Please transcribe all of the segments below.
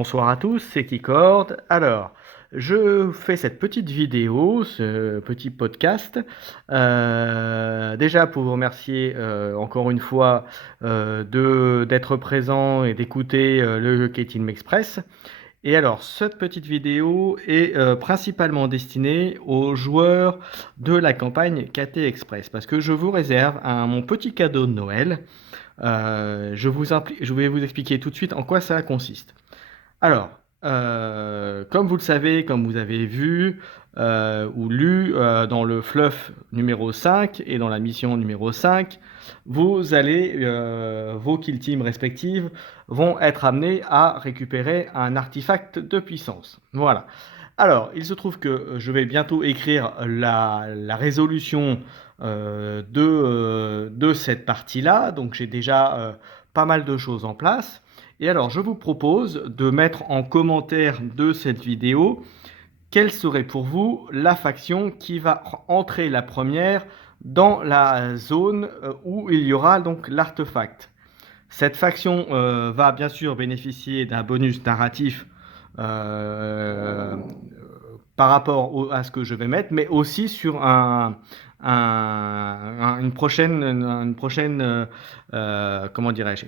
Bonsoir à tous, c'est Keycord. Alors, je fais cette petite vidéo, ce petit podcast, déjà pour vous remercier encore une fois d'être présent et d'écouter le KTeam Express. Et alors, cette petite vidéo est principalement destinée aux joueurs de la campagne KT Express, parce que je vous réserve mon petit cadeau de Noël. Je vais vous expliquer tout de suite en quoi ça consiste. Alors, comme vous le savez, comme vous avez vu ou lu dans le fluff numéro 5 et dans la mission numéro 5, vos kill teams respectives vont être amenés à récupérer un artefact de puissance. Voilà. Alors, il se trouve que je vais bientôt écrire la résolution de cette partie-là, donc j'ai déjà pas mal de choses en place. Et alors, je vous propose de mettre en commentaire de cette vidéo quelle serait pour vous la faction qui va entrer la première dans la zone où il y aura donc l'artefact. Cette faction va bien sûr bénéficier d'un bonus narratif euh, par rapport à ce que je vais mettre, mais aussi sur une prochaine comment dirais-je,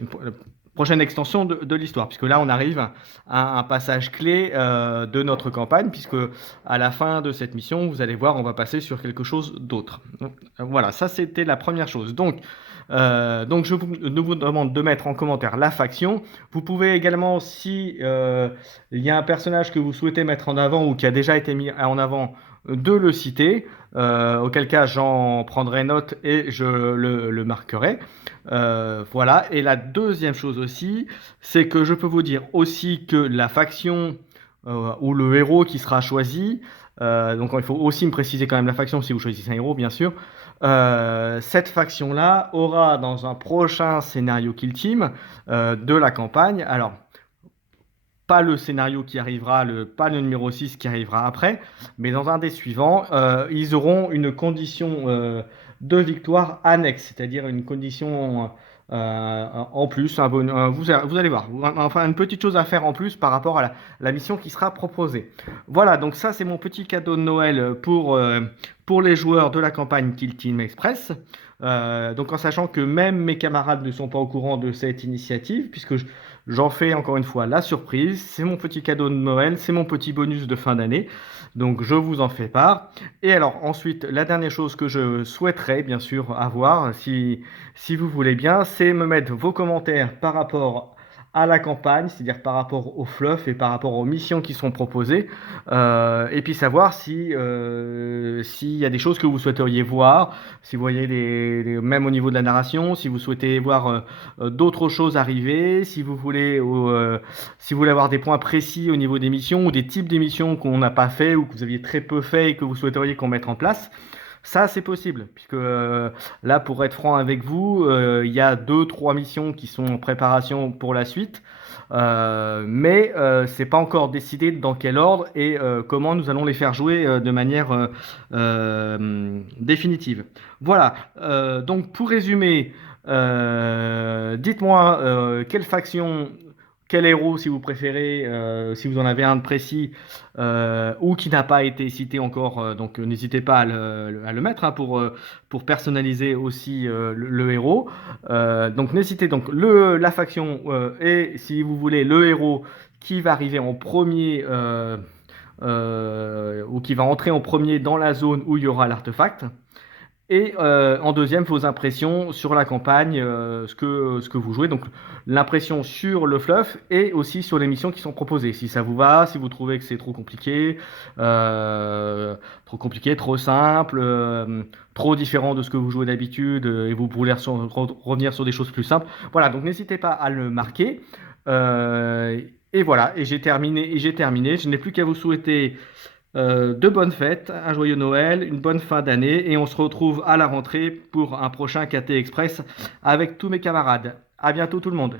prochaine extension de l'histoire, puisque là on arrive à un passage clé de notre campagne, puisque à la fin de cette mission, vous allez voir, on va passer sur quelque chose d'autre. Voilà, ça c'était la première chose. Donc je vous demande de mettre en commentaire la faction. Vous pouvez également, si il y a un personnage que vous souhaitez mettre en avant ou qui a déjà été mis en avant, de le citer, auquel cas j'en prendrai note et je le marquerai. Voilà. Et la deuxième chose aussi, c'est que je peux vous dire aussi que la faction ou le héros qui sera choisi, donc il faut aussi me préciser quand même la faction si vous choisissez un héros, bien sûr. Cette faction-là aura dans un prochain scénario Kill Team de la campagne, alors pas le scénario qui arrivera, pas le numéro 6 qui arrivera après, mais dans un des suivants, ils auront une condition de victoire annexe, c'est-à-dire une condition en plus, vous allez voir, enfin une petite chose à faire en plus par rapport à la mission qui sera proposée. Voilà, donc ça c'est mon petit cadeau de Noël pour les joueurs de la campagne Kill Team Express. Donc en sachant que même mes camarades ne sont pas au courant de cette initiative, puisque j'en fais encore une fois la surprise, c'est mon petit cadeau de Noël, c'est mon petit bonus de fin d'année, donc je vous en fais part. Et alors ensuite, la dernière chose que je souhaiterais bien sûr avoir, si vous voulez bien, c'est me mettre vos commentaires par rapport à la campagne, c'est-à-dire par rapport au fluff et par rapport aux missions qui sont proposées, et puis savoir s'il y a des choses que vous souhaiteriez voir, si vous voyez même au niveau de la narration, si vous souhaitez voir d'autres choses arriver, si vous voulez avoir des points précis au niveau des missions ou des types d'émissions qu'on n'a pas fait ou que vous aviez très peu fait et que vous souhaiteriez qu'on mette en place. Ça, c'est possible, puisque là, pour être franc avec vous, il y a 2, 3 missions qui sont en préparation pour la suite, mais c'est pas encore décidé dans quel ordre et comment nous allons les faire jouer de manière définitive. Voilà, donc pour résumer, dites-moi quelle faction, quel héros si vous préférez, si vous en avez un de précis ou qui n'a pas été cité encore, donc n'hésitez pas à le mettre hein, pour personnaliser aussi le héros. Donc n'hésitez donc la faction et si vous voulez le héros qui va arriver en premier ou qui va entrer en premier dans la zone où il y aura l'artefact. Et en deuxième, vos impressions sur la campagne, ce que vous jouez. Donc l'impression sur le fluff et aussi sur les missions qui sont proposées. Si ça vous va, si vous trouvez que c'est trop simple, trop différent de ce que vous jouez d'habitude et vous voulez revenir sur des choses plus simples. Voilà, donc n'hésitez pas à le marquer. Et voilà, et j'ai terminé. Je n'ai plus qu'à vous souhaiter de bonnes fêtes, un joyeux Noël, une bonne fin d'année et on se retrouve à la rentrée pour un prochain KT Express avec tous mes camarades. À bientôt tout le monde.